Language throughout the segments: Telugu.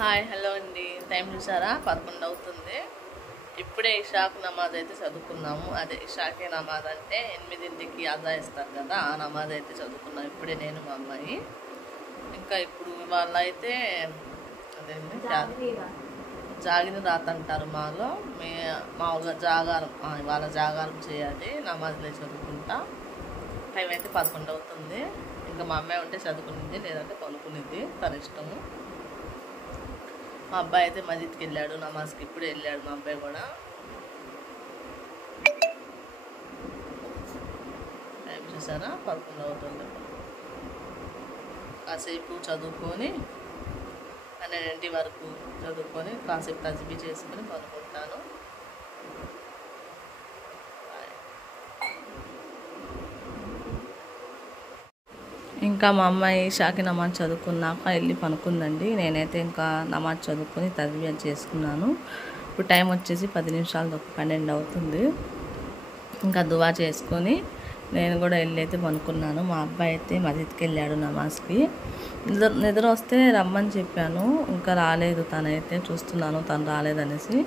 హాయ్ హలో అండి. టైం చూసారా 11 అవుతుంది. ఇప్పుడే ఇషాక్ నమాజ్ అయితే చదువుకున్నాము. అదే ఇషాకే నమాజ్ అంటే 8ంటికి అదా ఇస్తారు కదా, ఆ నమాజ్ అయితే చదువుకున్నాం ఇప్పుడే నేను మా అమ్మాయి. ఇంకా ఇప్పుడు వాళ్ళ అయితే అదేంటి జాగిన రాత అంటారు మాలో. మామూలుగా జాగారం, వాళ్ళ జాగారం చేయాలి, నమాజ్లే చదువుకుంటా. టైం అయితే 11 అవుతుంది. ఇంకా మా అమ్మాయి ఉంటే చదువుకునింది, లేదంటే కొనుక్కునింది, తన ఇష్టము. మా అబ్బాయి అయితే మస్జిద్కి వెళ్ళాడు, నమాజ్కి ఇప్పుడే వెళ్ళాడు మా అబ్బాయి కూడా. టైం చూసారా 11 అవుతుంది. కాసేపు చదువుకొని 12 వరకు చదువుకొని కాసేపు తజ్బీ చేసుకొని పడుకుంటాను. ఇంకా మా అమ్మాయి షాకి నమాజ్ చదువుకున్నాక వెళ్ళి పనుకుందండి. నేనైతే ఇంకా నమాజ్ చదువుకొని తజ్బీ చేసుకున్నాను. ఇప్పుడు టైం వచ్చేసి 10 నిమిషాలు 12 అవుతుంది. ఇంకా దువా చేసుకొని నేను కూడా వెళ్ళి అయితే పనుకున్నాను. మా అబ్బాయి అయితే మస్జిద్కి వెళ్ళాడు నమాజ్కి. నిద్ర వస్తే రమ్మని చెప్పాను, ఇంకా రాలేదు. తనైతే చూస్తున్నాను తను రాలేదనేసి.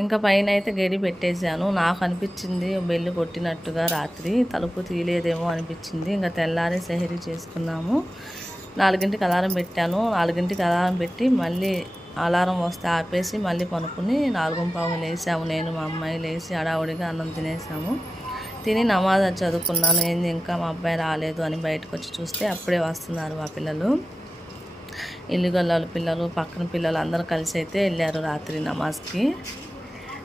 ఇంకా పైన అయితే గడి పెట్టేశాను. నాకు అనిపించింది బెల్లు కొట్టినట్టుగా రాత్రి, తలుపు తీయలేదేమో అనిపించింది. ఇంకా తెల్లారి సెహరీ చేసుకున్నాము. 4ంటికి అలారం పెట్టాను. 4ంటికి అలారం పెట్టి మళ్ళీ అలారం వస్తే ఆపేసి మళ్ళీ పనుకుని 4:15 లేసాము. నేను మా అమ్మాయి లేచి హడావుడిగా అన్నం తినేసాము. తిని నమాజ్ చదువుకున్నాను. ఏంది ఇంకా మా అబ్బాయి రాలేదు అని బయటకు వచ్చి చూస్తే అప్పుడే వస్తున్నారు మా పిల్లలు. ఇల్లుగల్లాల పిల్లలు, పక్కన పిల్లలు అందరూ కలిసి అయితే వెళ్ళారు రాత్రి నమాజ్కి.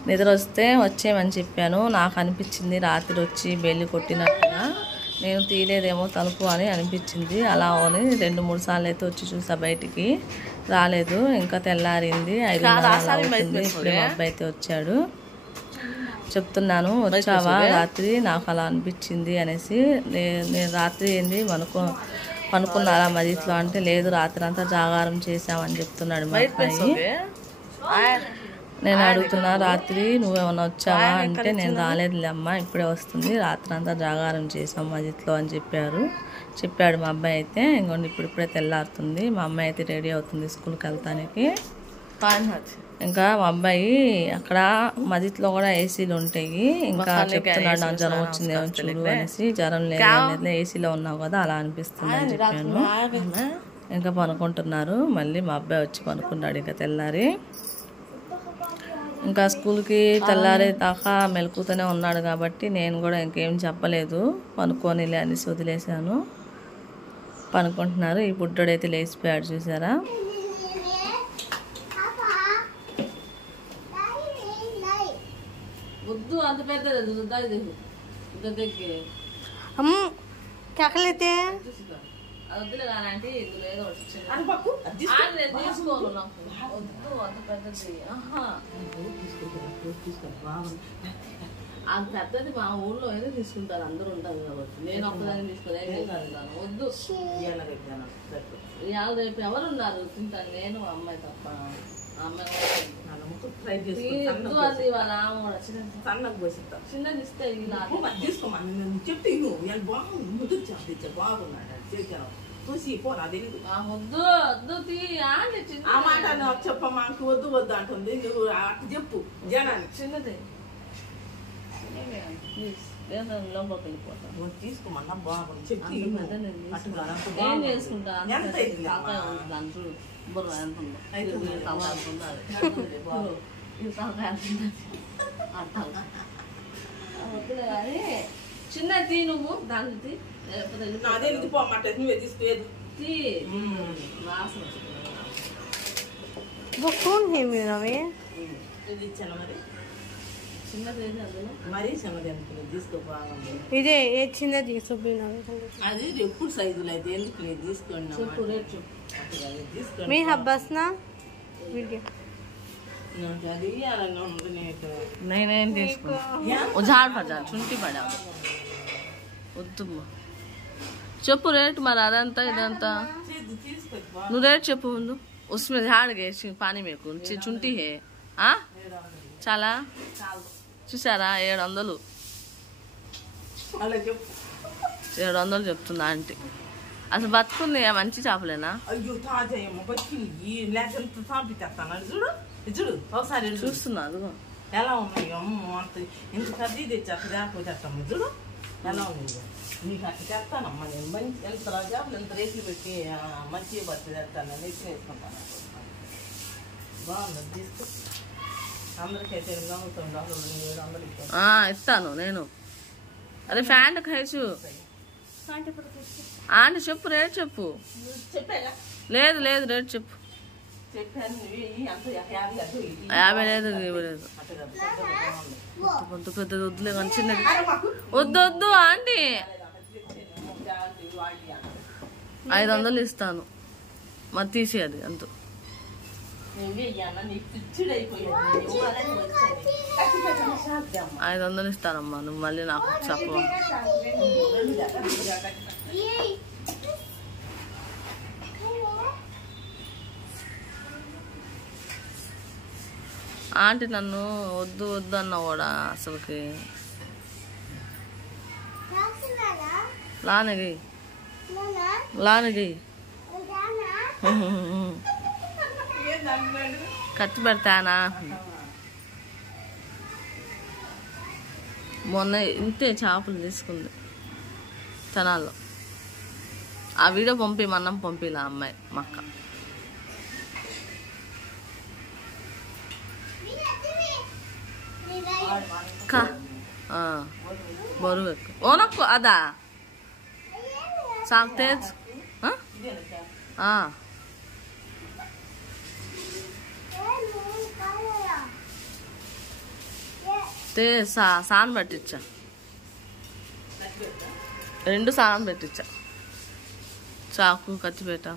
నిద్ర వస్తే వచ్చేయమని చెప్పాను. నాకు అనిపించింది రాత్రి వచ్చి బెల్లి కొట్టినట్టుగా, నేను తీయలేదేమో తలుపు అని అనిపించింది. అలా అని 2-3 సార్లు అయితే వచ్చి చూసా, బయటికి రాలేదు. ఇంకా తెల్లారింది 5:30 ఇప్పుడే మా అబ్బాయి అయితే వచ్చాడు. చెప్తున్నాను, వచ్చావా రాత్రి, నాకు అలా అనిపించింది అనేసి. నేను రాత్రి ఏంది పనుకున్నారా మస్జిద్లో అంటే, లేదు రాత్రి అంతా జాగారం చేసామని చెప్తున్నాడు మా అబ్బాయి. నేను అడుగుతున్నా, రాత్రి నువ్వేమన్నా వచ్చావా అంటే, నేను రాలేదులే అమ్మ, ఇప్పుడే వస్తుంది, రాత్రి అంతా జాగారం చేసాం మస్జిద్లో అని చెప్పాడు మా అబ్బాయి అయితే. ఇంకోండి ఇప్పుడిప్పుడే తెల్లారుతుంది. మా అమ్మాయి అయితే రెడీ అవుతుంది స్కూల్కి వెళ్తానికి. ఇంకా మా అబ్బాయి అక్కడ మస్జిద్లో కూడా ఏసీలు ఉంటాయి. ఇంకా చెప్తున్నాడు, నాకు జ్వరం వచ్చింది ఏమో చూడు అనేసి. జ్వరం లేదు, ఏసీలో ఉన్నావు కదా అలా అనిపిస్తుంది అని చెప్పాను. ఇంకా పనుకుంటున్నారు. మళ్ళీ మా అబ్బాయి వచ్చి పనుకున్నాడు ఇంకా తెల్లారి. ఇంకా స్కూల్కి తెల్లారే దాకా మెలకుతూనే ఉన్నాడు కాబట్టి నేను కూడా ఇంకేం చెప్పలేదు, పనుకోనిలే అనేసి వదిలేశాను. పనుకుంటున్నారు. ఈ బుడ్డోడైతే లేచిపోయాడు చూసారా. వద్దు అంత పెద్దది వద్దులే కానంటే ఇందులో ఏదో తీసుకోను, నాకు వద్దు అంత పెద్దది. అంత పెద్దది మా ఊళ్ళో అయితే తీసుకుంటారు, అందరూ ఉంటారు కాబట్టి. నేను ఒక్కదాన్ని తీసుకున్నాను. వద్దు, ఇవాళ రేపు ఎవరున్నారు తింటాను, నేను అమ్మాయి తప్ప. అమ్మాయి అది వాళ్ళ ఆమె కూడా చిన్నది ఇస్తే చెప్పమాకు, వద్దు వద్దు అంటుంది. నువ్వు అటు చెప్పు జనాన్ని, చిన్నదే లోపలికి వెళ్ళిపోతాను. తీసుకోమన్నా బాగుంది చెప్పి ఏం చేసుకుంటా. బుర్ర ఎంత ఉందో వద్దులే కానీ చిన్నది తీ, నువ్వు దాన్ని తీ. నువ్వే తీసుకునేది వాసన ఇది ఇచ్చాను మరి. చిన్నది అందులో మరీ చిన్నది అనుకునేది తీసుకో, బాగుంది. ఇదే ఏ చిన్నది అది ఎప్పుడు సైజులు అయితే ఎందుకు లేదు, తీసుకోండి. చెప్పు రేట్ చెప్పు. మీ హబ్బస్ నా వీడియో అది ఇవ్వాలన్నా ఉంటుంది. నేనేం తీసుకో జాడ పడ్డా చుంటి పడా వద్దు. చెప్పు రేటు మరి, అదంతా ఇదంతా నువ్వు రేట్ చెప్పు ముందు. उसमें झाड़ गए पानी में चुंटी है చాలా చూసారా. 700 చెప్తుందా ఆంటీ. అసలు బతుకున్నాయా మంచి చేపలేనా? అయ్యో తాజా ఏమో బతికింది లేకంత సాపితేస్తాను చూడు చూడు ఒకసారి చూస్తున్నా అదిగో ఎలా ఉన్నాయో అంత ఇంత కర్రీ తెచ్చాక చేపలు తెస్తాము చూడు ఎలా ఉన్నాయో. నీకు అట్లా చేస్తానమ్మా నేను మంచి ఎంత చేపలు ఎంత రేట్లు పెట్టి మంచిగా బతి తెస్తాను నెచ్చి వేసుకుంటాను. బాగుంది తీసుకో అందరికైతే 700 ఇస్తాను నేను. అదే ఫ్యాంట్ ఖైచు ఆంటీ చెప్పు రేట్ చెప్పు. చెప్పాగా లేదు లేదు రేట్ చెప్పు. చెప్పాను 50 లేదు 20 లేదు. కొంత పెద్దది వద్దులే కానీ చిన్నది వద్దు వద్దు ఆంటీ 500 ఇస్తాను మరి తీసేది అంత 500 ఇస్తానమ్మా. నువ్వు మళ్ళీ నాకు చెప్పవా? ఆంటీ నన్ను వద్దు వద్దు అన్నా కూడా అసలుకి లానగి లానగి ఖర్చు పెడతానా? మొన్న ఇంతే చేపలు తీసుకుంది తెనాల్లో. ఆ వీడియో పంపిమన్నం పంపిలా అమ్మాయి మా అక్క. బరువు ఎక్కువ ఓనక్కు అదా సాకు తేజ్ సాన్ పెట్టించా 2 సాన్ పెట్టించా చాకు కత్తిపేట.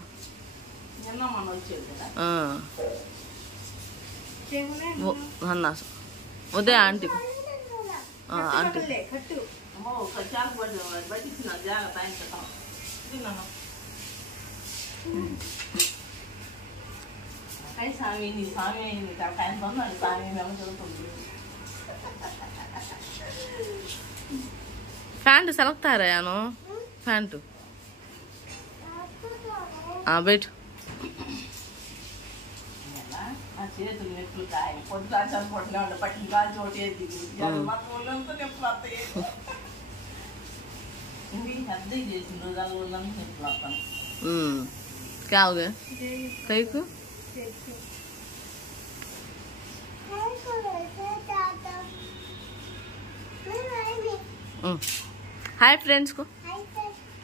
అన్నా ఉదే ఆంటీ ఆంటీ ప్యాంటు సెలెక్ట్ అయ్యాను. ప్యాంటు బయట చేతులు నెప్పులు కాయ పొద్దుగా చనిపోతున్నా ఉండే పట్టిన కాలు చోటేది మొత్తం ఒళ్ళంతా నెప్పులు వస్తాయి. ఇంటికి అద్దె చేసిన రోజు ఒళ్ళంతా నెప్పులు వస్తాను. क्या हो गया कई को హాయ్ ఫ్రెండ్స్ को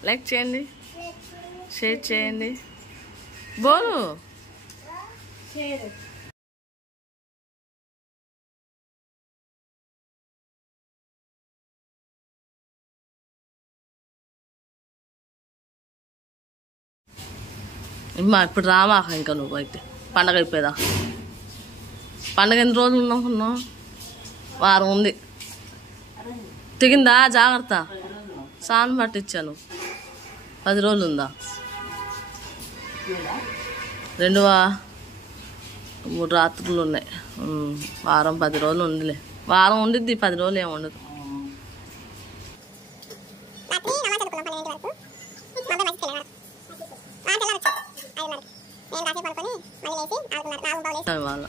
లైక్ చేయండి షేర్ చేయండి బోలు అమ్మా ఇప్పుడు రామాక ఇంకా నువ్వు అయితే పండగ అయిపోయేదా. పండగ ఎన్ని రోజులు ఉన్నాకున్నావు? వారం ఉంది. తెగిందా జాగ్రత్త సాన్ పట్టించాను 10 రోజులు ఉందా? 3 రాత్రులు ఉన్నాయి. వారం 10 రోజులు ఉందిలే. వారం ఉండిద్ది 10 రోజులు ఏమి ఉండదు. వాళ్ళ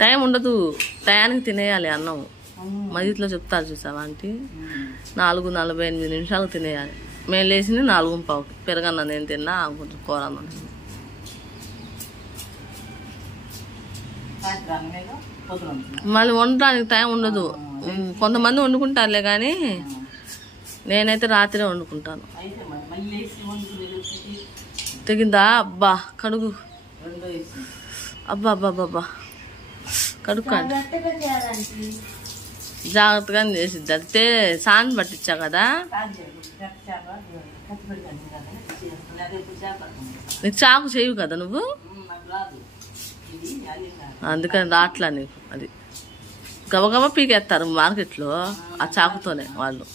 టైం ఉండదు, టయానికి తినేయాలి అన్నం. మజిత్లో చెప్తారు చూసావా ఆంటీ 4:48 నిమిషాలకు తినేయాలి. మేము లేచింది 4:15కి. పెరగన్న నేను తిన్నా కొంచెం కూర అన్నం. మళ్ళీ వండటానికి టైం ఉండదు. కొంతమంది వండుకుంటారులే కానీ నేనైతే రాత్రే వండుకుంటాను. తెగిందా? అబ్బా కడుగు. అబ్బా అబ్బా అబ్బా కడుక్కోండి జాగ్రత్తగా చేసిద్ది. అయితే సాన్ పట్టించా కదా నీకు చాకు చేయవు కదా నువ్వు, అందుకని రాట్లా నీకు. అది గబగబా పీకేస్తారు మార్కెట్లో ఆ చాకుతోనే వాళ్ళు.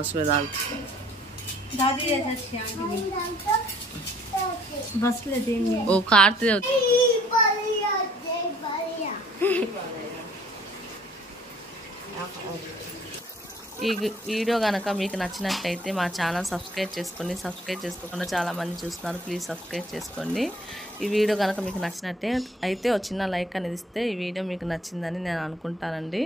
उसमें डालते वो काटते होते ఈ వీడియో కనుక మీకు నచ్చినట్లయితే మా ఛానల్ సబ్స్క్రైబ్ చేసుకోండి. సబ్స్క్రైబ్ చేసుకోకుండా చాలామంది చూస్తున్నారు, ప్లీజ్ సబ్స్క్రైబ్ చేసుకోండి. ఈ వీడియో కనుక మీకు నచ్చినట్టే అయితే ఒక చిన్న లైక్ అనేది ఇస్తే ఈ వీడియో మీకు నచ్చిందని నేను అనుకుంటానండి.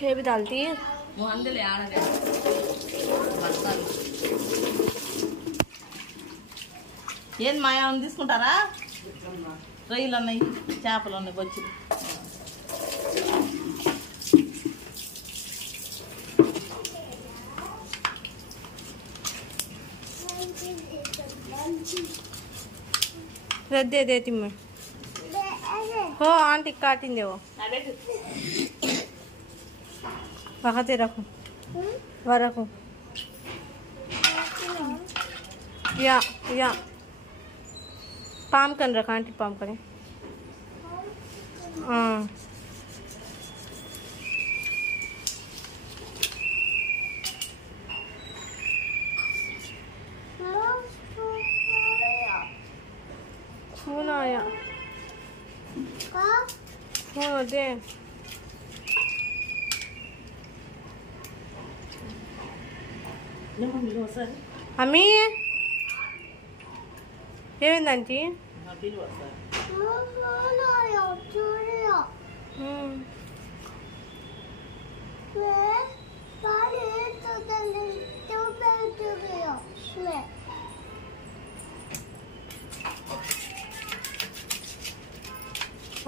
क्या भी डालती है? ఏం మాయా తీసుకుంటారా? రొయ్యలు ఉన్నాయి, చేపలు ఉన్నాయి, బొచ్చులు. दे देती मैं हो आंटी काटेंगे वो वहां रखो वहाँ रखो या पाम कर रखा आंटी पाम करें हाँ फोन आया फोन दे అమ్మీ ఏమైందంటీ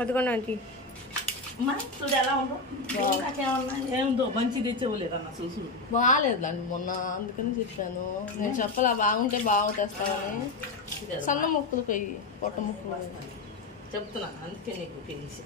అదిగోండి ఆంటీ చూడు ఎలా ఉందో, ఏముందో మంచి తెచ్చేవలేదన్న చూసు. బాగాలేదండి మొన్న, అందుకని చెప్పాను. నేను చెప్పలా బాగుంటే బాగా తెస్తామని. సన్న ముక్కలు కొయ్యి, పొట్ట ముక్కలు చెప్తున్నాను, అందుకే నీకు తెలిసి.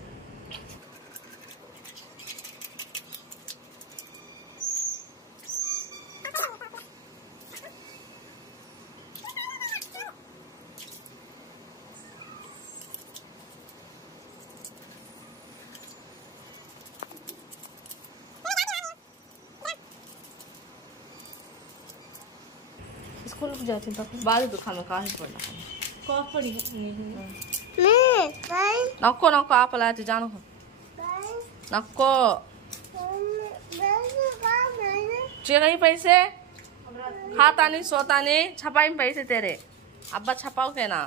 स्कूल को जाती हूँ बाद दुकान में काहे पड़ना कॉफ पड़ी नको नको आप लाते जानो नको चाहिए पैसे खाता नहीं सोता नहीं छपाई में पैसे तेरे अब्बा छपाओ के ना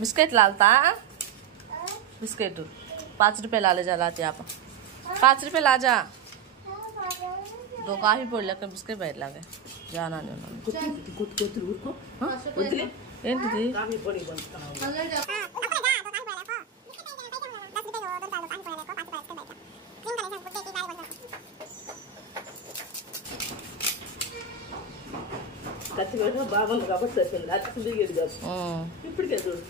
बिस्किट लालता बिस्किट 5 रुपए ला ले जा लाते आप 5 रुपए ला जा दो काफी पड़ लेकर बिस्किट बैठ लगे जाना ఏంటిది ఖర్చు పెట్టడం బాగుంది కాబట్టి సరిపోయింది. అచ్చం దిగేది కాదు ఇప్పటికే చూడు.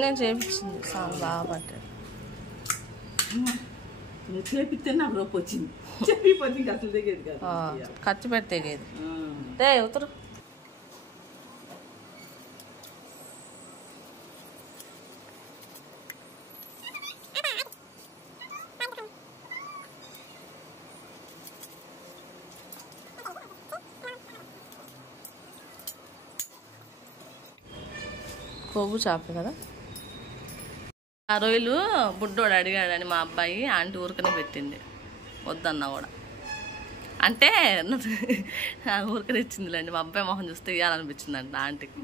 నేను చేయించింది సాంగ్ బాగా పట్టాడు. నువ్వు చేపిస్తే నాకు రొప్ప వచ్చింది, చెప్పిపోతే ఇంకా అసలు దిగేది కాదు. ఖర్చు పెడితే తెగేది ఉత్తరు కొవ్వు చేప కదా. ఆ రొయ్యలు బుడ్డోడు అడిగాడని మా అబ్బాయి ఆంటీ ఊరికనే పెట్టింది, వద్దన్నా కూడా. అంటే ఊరికనే ఇచ్చిందిలేండి, మా అబ్బాయి మొహం చూస్తే ఇవ్వాలనిపించిందంట ఆంటీకి.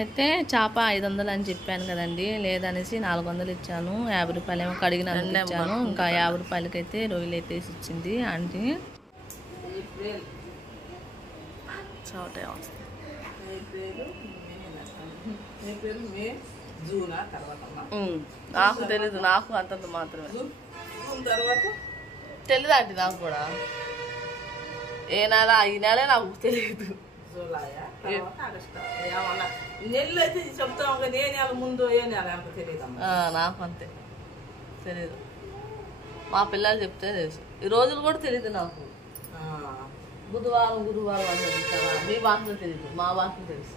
అయితే చేప 500 అని చెప్పాను కదండి, లేదనేసి 400 ఇచ్చాను. 50 రూపాయలు ఏమో కడిగిన ఇచ్చాను. ఇంకా 50 రూపాయలకైతే రొయ్యలు అయితే ఇచ్చింది ఆంటీ. చోటే నాకు తెలీదు, నాకు అంతంత మాత్రమే. తర్వాత తెలీదు ఆంటీ నాకు కూడా ఏ నెల ఈ నెలే నాకు తెలియదు. జూలాయా తర్వాత ఆగస్టా ఏమన్నా నెల్లు అయితే చెప్తాం కదా ఏ నెల ముందు ఏ నెల ఎంత తెలియదమ్మా. నాకు అంతే తెలీదు. మా పిల్లలు చెప్తే తెలుసు. ఈ రోజులు కూడా తెలియదు నాకు. బుధవారం గురువారం అని తెలుస్తావా? మీ భాషలో తెలియదు, మా భాషలో తెలుసు.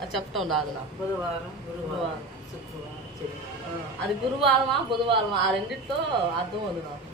అది చెప్పటం రాదు నాకు. బుధవారం గురువారం శుక్రవారం శనివారం. అది గురువారమా బుధవారమా ఆ రెండిట్లో అర్థం ఉంది నాకు.